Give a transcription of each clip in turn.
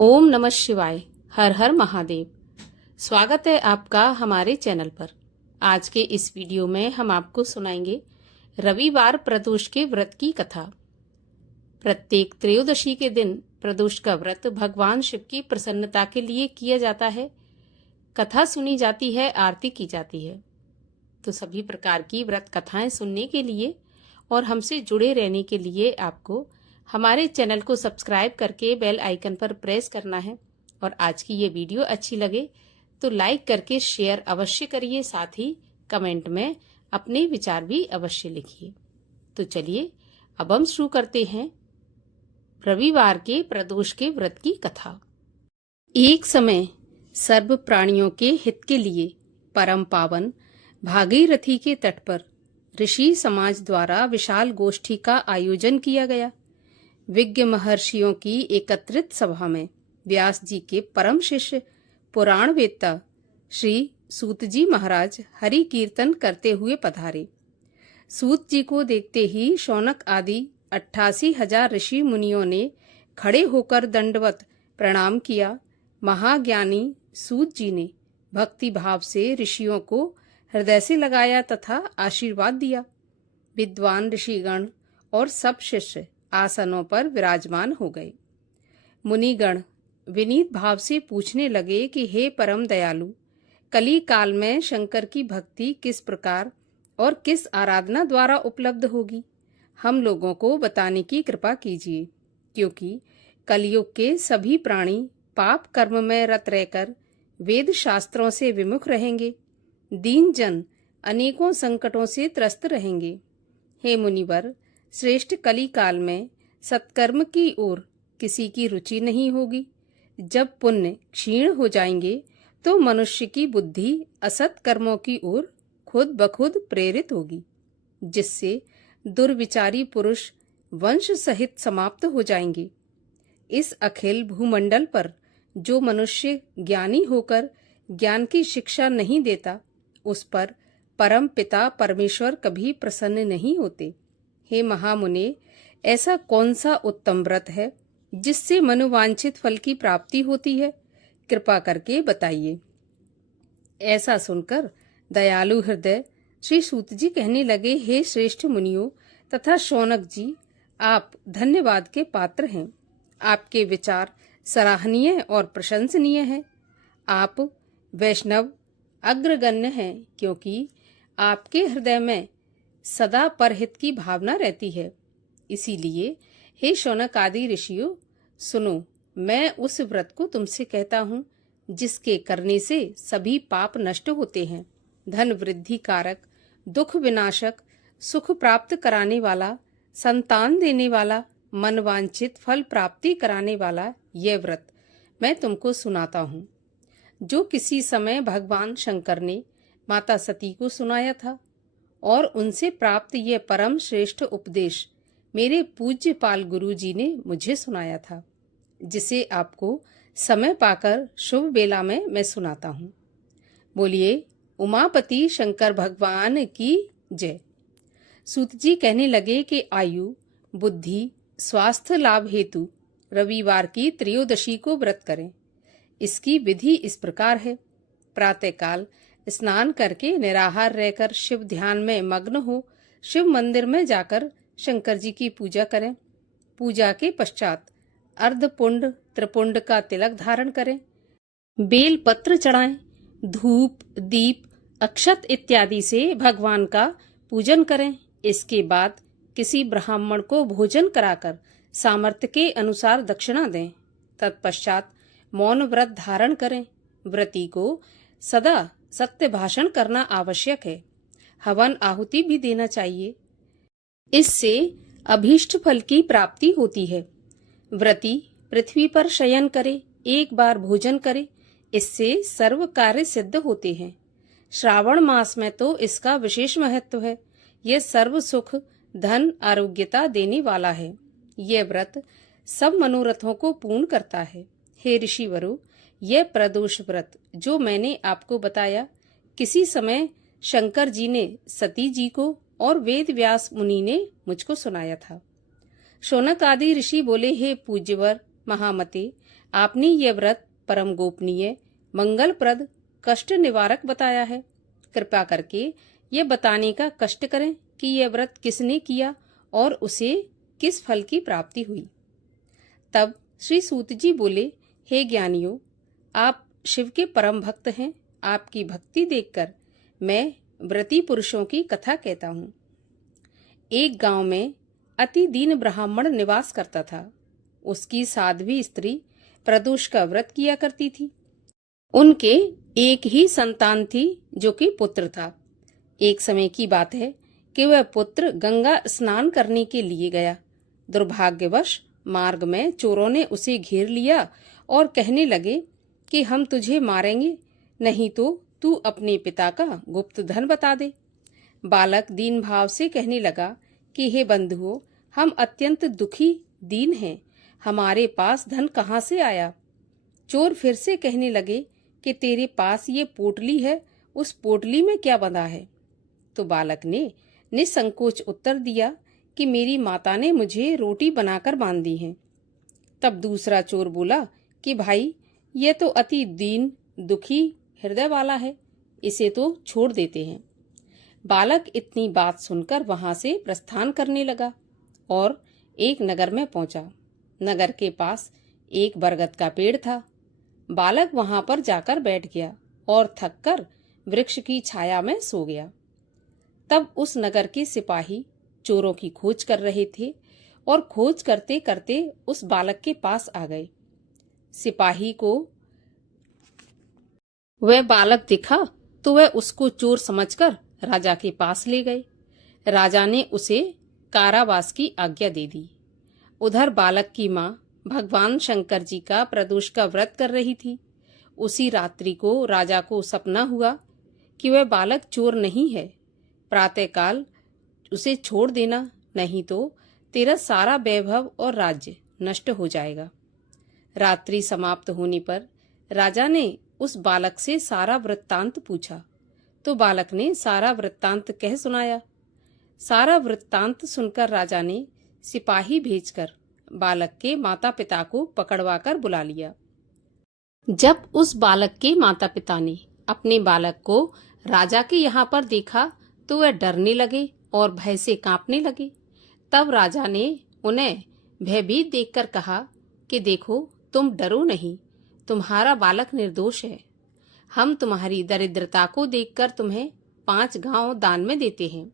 ओम नमः शिवाय। हर हर महादेव। स्वागत है आपका हमारे चैनल पर। आज के इस वीडियो में हम आपको सुनाएंगे रविवार प्रदोष के व्रत की कथा। प्रत्येक त्रयोदशी के दिन प्रदोष का व्रत भगवान शिव की प्रसन्नता के लिए किया जाता है। कथा सुनी जाती है, आरती की जाती है। तो सभी प्रकार की व्रत कथाएं सुनने के लिए और हमसे जुड़े रहने के लिए आपको हमारे चैनल को सब्सक्राइब करके बेल आइकन पर प्रेस करना है। और आज की ये वीडियो अच्छी लगे तो लाइक करके शेयर अवश्य करिए, साथ ही कमेंट में अपने विचार भी अवश्य लिखिए। तो चलिए अब हम शुरू करते हैं रविवार के प्रदोष के व्रत की कथा। एक समय सर्व प्राणियों के हित के लिए परम पावन भागीरथी के तट पर ऋषि समाज द्वारा विशाल गोष्ठी का आयोजन किया गया। विज्ञ महर्षियों की एकत्रित सभा में व्यास जी के परम शिष्य पुराण वेत्ता श्री सूत जी महाराज हरि कीर्तन करते हुए पधारे। सूत जी को देखते ही शौनक आदि 88,000 ऋषि मुनियों ने खड़े होकर दंडवत प्रणाम किया। महाज्ञानी सूत जी ने भक्ति भाव से ऋषियों को हृदय से लगाया तथा आशीर्वाद दिया। विद्वान ऋषिगण और सब शिष्य आसनों पर विराजमान हो गए। मुनिगण विनीत भाव से पूछने लगे कि हे परम दयालु, कली काल में शंकर की भक्ति किस प्रकार और किस आराधना द्वारा उपलब्ध होगी, हम लोगों को बताने की कृपा कीजिए, क्योंकि कलयुग के सभी प्राणी पाप कर्म में रत रहकर वेद शास्त्रों से विमुख रहेंगे। दीन जन अनेकों संकटों से त्रस्त रहेंगे। हे मुनिवर, श्रेष्ठ कली काल में सत्कर्म की ओर किसी की रुचि नहीं होगी। जब पुण्य क्षीण हो जाएंगे तो मनुष्य की बुद्धि असत कर्मों की ओर खुद बखुद प्रेरित होगी, जिससे दुर्विचारी पुरुष वंश सहित समाप्त हो जाएंगे। इस अखिल भूमंडल पर जो मनुष्य ज्ञानी होकर ज्ञान की शिक्षा नहीं देता, उस पर परम पिता परमेश्वर कभी प्रसन्न नहीं होते। हे महामुने, ऐसा कौन सा उत्तम व्रत है जिससे मनोवांछित फल की प्राप्ति होती है? कृपा करके बताइए। ऐसा सुनकर दयालु हृदय श्री सूत जी कहने लगे, हे श्रेष्ठ मुनियों तथा शौनक जी, आप धन्यवाद के पात्र हैं। आपके विचार सराहनीय और प्रशंसनीय हैं। आप वैष्णव अग्रगण्य हैं, क्योंकि आपके हृदय में सदा परहित की भावना रहती है। इसीलिए हे शौनक आदि ऋषियों, सुनो, मैं उस व्रत को तुमसे कहता हूँ जिसके करने से सभी पाप नष्ट होते हैं। धन वृद्धि कारक, दुख विनाशक, सुख प्राप्त कराने वाला, संतान देने वाला, मनवांछित फल प्राप्ति कराने वाला यह व्रत मैं तुमको सुनाता हूँ, जो किसी समय भगवान शंकर ने माता सती को सुनाया था। और उनसे प्राप्त यह परम श्रेष्ठ उपदेश मेरे पूज्य पाल गुरु जी ने मुझे सुनाया था, जिसे आपको समय पाकर शुभ बेला में मैं सुनाता हूँ। बोलिए उमापति शंकर भगवान की जय। सूत जी कहने लगे कि आयु, बुद्धि, स्वास्थ्य लाभ हेतु रविवार की त्रयोदशी को व्रत करें। इसकी विधि इस प्रकार है। प्रातःकाल स्नान करके निराहार रहकर शिव ध्यान में मग्न हो शिव मंदिर में जाकर शंकर जी की पूजा करें। पूजा के पश्चात अर्धपुंड त्रिपुंड का तिलक धारण करें। बेल पत्र चढ़ाएं। धूप, दीप, अक्षत इत्यादि से भगवान का पूजन करें। इसके बाद किसी ब्राह्मण को भोजन कराकर सामर्थ्य के अनुसार दक्षिणा दें। तत्पश्चात मौन व्रत धारण करें। व्रती को सदा सत्य भाषण करना आवश्यक है। हवन आहुति भी देना चाहिए। इससे अभीष्ट फल की प्राप्ति होती है। व्रती पृथ्वी पर शयन करे, एक बार भोजन करे, इससे सर्व कार्य सिद्ध होते हैं। श्रावण मास में तो इसका विशेष महत्व है। यह सर्व सुख, धन, आरोग्यता देने वाला है। यह व्रत सब मनोरथों को पूर्ण करता है। हे ऋषिवरों, यह प्रदोष व्रत जो मैंने आपको बताया, किसी समय शंकर जी ने सती जी को और वेद व्यास मुनि ने मुझको सुनाया था। शौनक आदि ऋषि बोले, हे पूज्यवर महामते, आपने यह व्रत परम गोपनीय, मंगलप्रद, कष्ट निवारक बताया है। कृपा करके यह बताने का कष्ट करें कि यह व्रत किसने किया और उसे किस फल की प्राप्ति हुई। तब श्री सूत जी बोले, हे ज्ञानियों, आप शिव के परम भक्त हैं। आपकी भक्ति देखकर मैं व्रती पुरुषों की कथा कहता हूँ। एक गांव में अति दीन ब्राह्मण निवास करता था। उसकी साध्वी स्त्री प्रदोष का व्रत किया करती थी। उनके एक ही संतान थी जो कि पुत्र था। एक समय की बात है कि वह पुत्र गंगा स्नान करने के लिए गया। दुर्भाग्यवश मार्ग में चोरों ने उसे घेर लिया और कहने लगे कि हम तुझे मारेंगे, नहीं तो तू अपने पिता का गुप्त धन बता दे। बालक दीन भाव से कहने लगा कि हे बंधुओं, हम अत्यंत दुखी दीन हैं, हमारे पास धन कहाँ से आया। चोर फिर से कहने लगे कि तेरे पास ये पोटली है, उस पोटली में क्या बंधा है। तो बालक ने निसंकोच उत्तर दिया कि मेरी माता ने मुझे रोटी बनाकर बांध दी है। तब दूसरा चोर बोला कि भाई, ये तो अति दीन दुखी हृदय वाला है, इसे तो छोड़ देते हैं। बालक इतनी बात सुनकर वहां से प्रस्थान करने लगा और एक नगर में पहुंचा। नगर के पास एक बरगद का पेड़ था। बालक वहां पर जाकर बैठ गया और थककर वृक्ष की छाया में सो गया। तब उस नगर के सिपाही चोरों की खोज कर रहे थे और खोज करते करते उस बालक के पास आ गए। सिपाही को वह बालक दिखा तो वह उसको चोर समझकर राजा के पास ले गए। राजा ने उसे कारावास की आज्ञा दे दी। उधर बालक की माँ भगवान शंकर जी का प्रदोष का व्रत कर रही थी। उसी रात्रि को राजा को सपना हुआ कि वह बालक चोर नहीं है। प्रातःकाल उसे छोड़ देना, नहीं तो तेरा सारा वैभव और राज्य नष्ट हो जाएगा। रात्रि समाप्त होने पर राजा ने उस बालक से सारा वृत्तांत पूछा तो बालक ने सारा वृत्तांत कह सुनाया। सारा वृत्तांत सुनकर राजा ने सिपाही भेजकर बालक के माता पिता को पकड़वाकर बुला लिया। जब उस बालक के माता पिता ने अपने बालक को राजा के यहाँ पर देखा तो वह डरने लगे और भय से कांपने लगे। तब राजा ने उन्हें भयभीत देखकर कहा कि देखो, तुम डरो नहीं, तुम्हारा बालक निर्दोष है। हम तुम्हारी दरिद्रता को देखकर तुम्हें 5 गांव दान में देते हैं।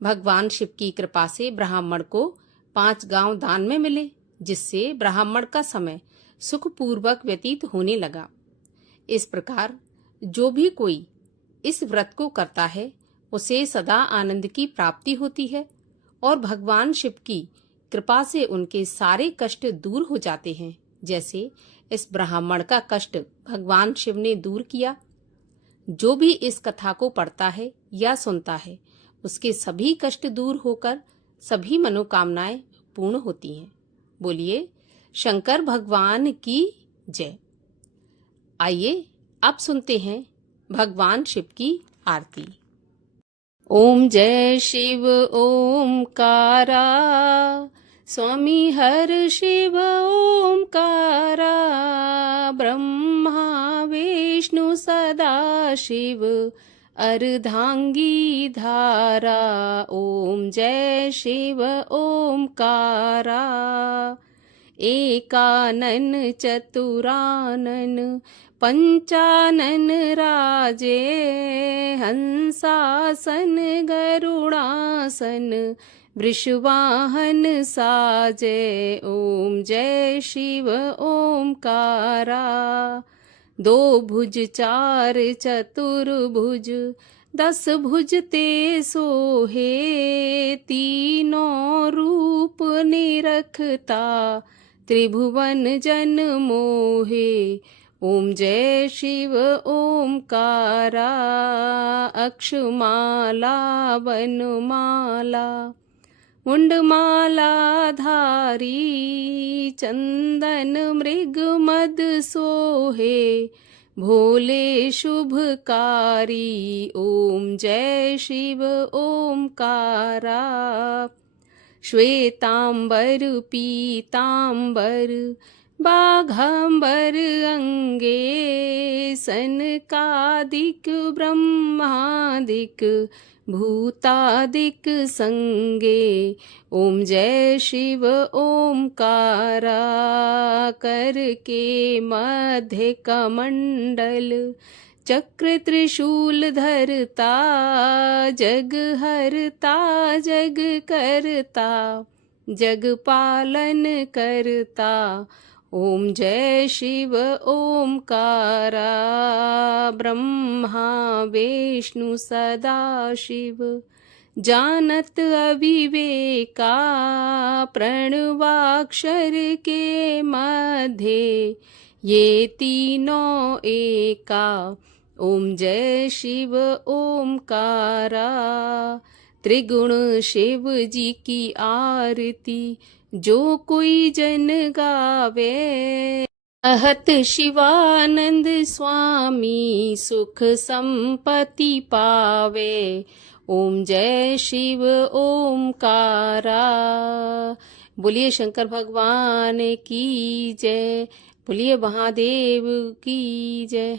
भगवान शिव की कृपा से ब्राह्मण को 5 गांव दान में मिले, जिससे ब्राह्मण का समय सुखपूर्वक व्यतीत होने लगा। इस प्रकार जो भी कोई इस व्रत को करता है उसे सदा आनंद की प्राप्ति होती है और भगवान शिव की कृपा से उनके सारे कष्ट दूर हो जाते हैं, जैसे इस ब्राह्मण का कष्ट भगवान शिव ने दूर किया। जो भी इस कथा को पढ़ता है या सुनता है उसके सभी कष्ट दूर होकर सभी मनोकामनाएं पूर्ण होती हैं। बोलिए शंकर भगवान की जय। आइए अब सुनते हैं भगवान शिव की आरती। ओम जय शिव ओमकारा, स्वामी हर शिव ओमकारा, ब्रह्मा विष्णु सदा शिव अर्धांगी धारा। ओम जय शिव ओमकारा, एकानन चतुरानन पंचानन राजे, हंसासन गरुड़ासन वृषवाहन साजे। ओम जय शिव ओमकारा, 2 भुज 4 चतुर्भुज 10 भुज ते सोहे, तीनों रूप निरखता त्रिभुवन जन मोहे। ओम जय शिव ओमकारा, अक्षमाला वनमाला मुंडमाला धारी, चंदन मृग मद सोहे, भोले शुभकारी। ओम जय शिव ओमकारा, श्वेतांबर पीतांबर बाघंबर अंगे सनकादिक ब्रह्मादिक भूतादिक संगे। ओम जय शिव ओमकारा करके मध्य कमंडल। चक्र त्रिशूल धरता जग हरता जग करता जग पालन करता। ओम जय शिव ओमकारा ब्रह्मा विष्णु सदा शिव। जानत अविवेका प्रणवाक्षर के मध्य ये तीनों एका। ओम जय शिव ओमकारा। त्रिगुण शिव जी की आरती जो कोई जन गावे। कहत शिवानंद स्वामी सुख संपत्ति पावे। ओम जय शिव ओमकारा। बोलिए शंकर भगवान की जय। बोलिए महादेव की जय।